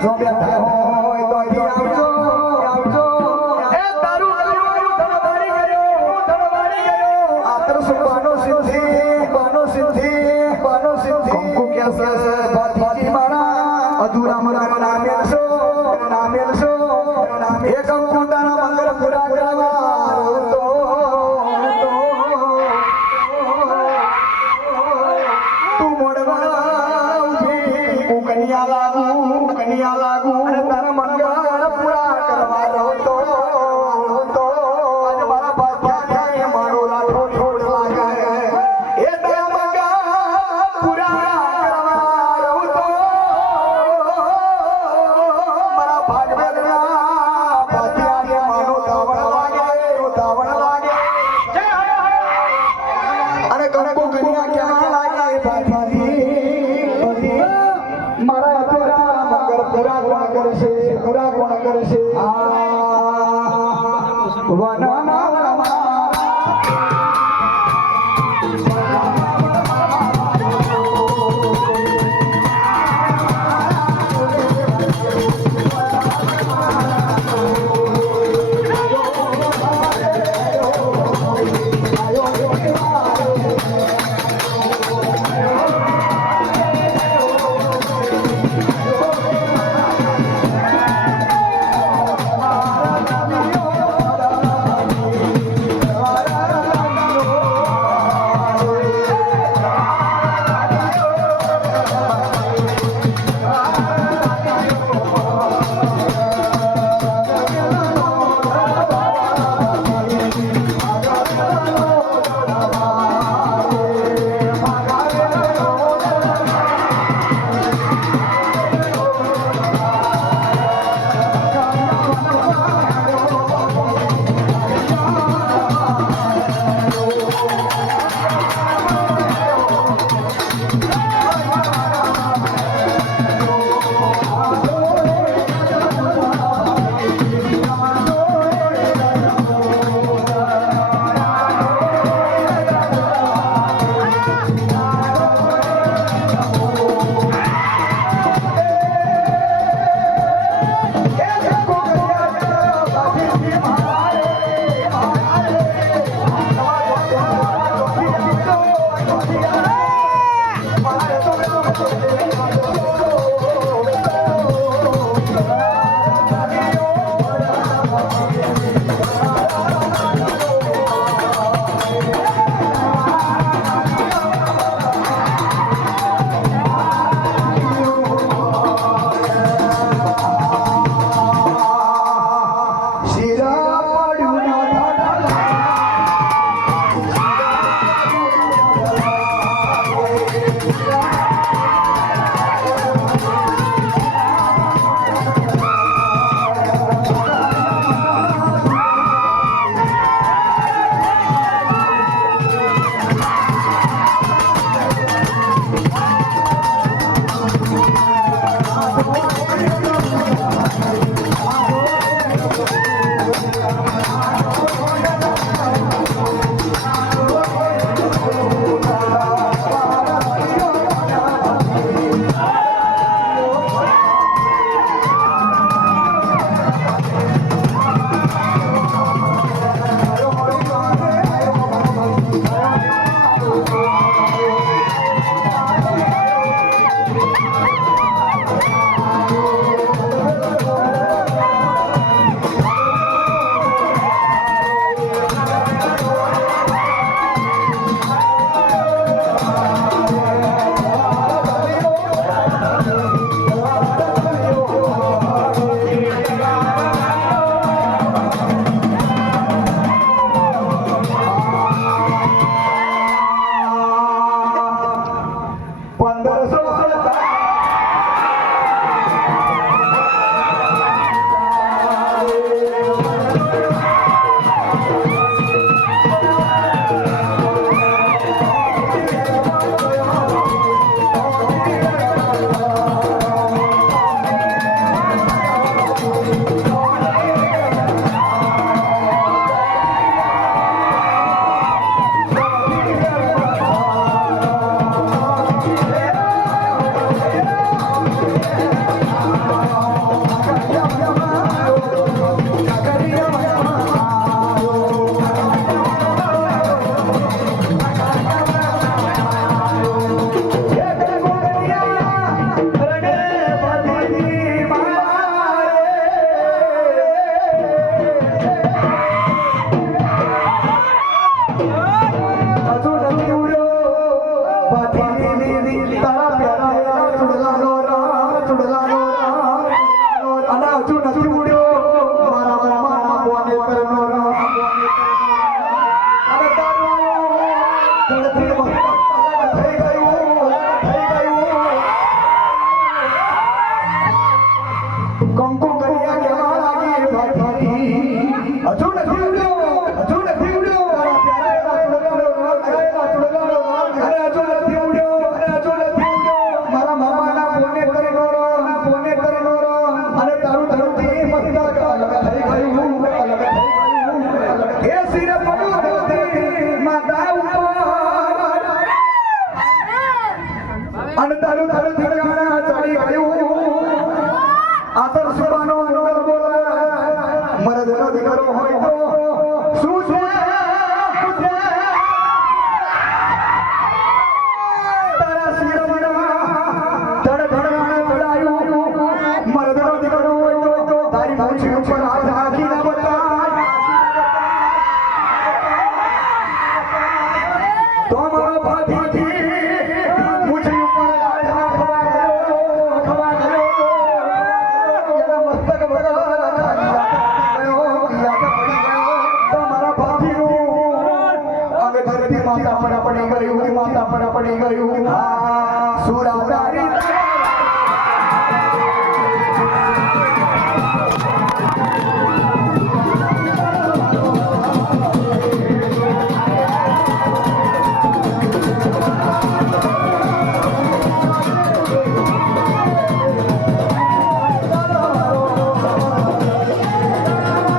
જો બેઠા હોય તો આવજો આવજો એ તારું ધનવાડી ગયો આતર સુબાનો સિદ્ધિ બાનો સિદ્ધિ કંકુ કેસે ભાતીજી મારા અધૂરા મરા નામેલશો એ કંકુ તારા મંગળ પૂરા કરવા તો તું મોડવા ઉભી કન્યા લાગુ અને તારા મંગળ પૂરા કરવા તો આજ મારા ભાગ્યા મારો લાઠો છોડ લાગે એ તારા મંગળ પૂરા કરવા તો મારા ભાગવેલના ભાગ્યા મારો દાવણ લાગે અને કંકુ કન્યા ક્યાં લાગે ભાઈ મારા અધૂરા મંગળ પૂરા કોણ કરશે વનના ધરતી માં થઈ ગયું કંકુ કન્યા કેવા લાગી ભાઈ હજુ નથી ઉડ્યો મારા મામાના પોને કરનો અને તારું ધરતી મસ્તક અલગ થઈ ગયું એ સિરે પડ્યું ધરતી માતા ઉપર અને તારું ધરતી ચડી ગયું આતર સુબાનો અનુભવ બોલા મરદનો દીકરો હોય તો શું છે તારા શિરમાં ધડધડમાં ચડાયું મરદનો દીકરો હોય તો તારી મૂછી ઉપર હાથ રાખીને બતાય તો મારો ભાભીજી મૂછી ઉપર હાથ રાખવા ગયો એના મસ્તક તમારા ભાભીનું હવે ધરતી માતા પર પડી ગયું સુરા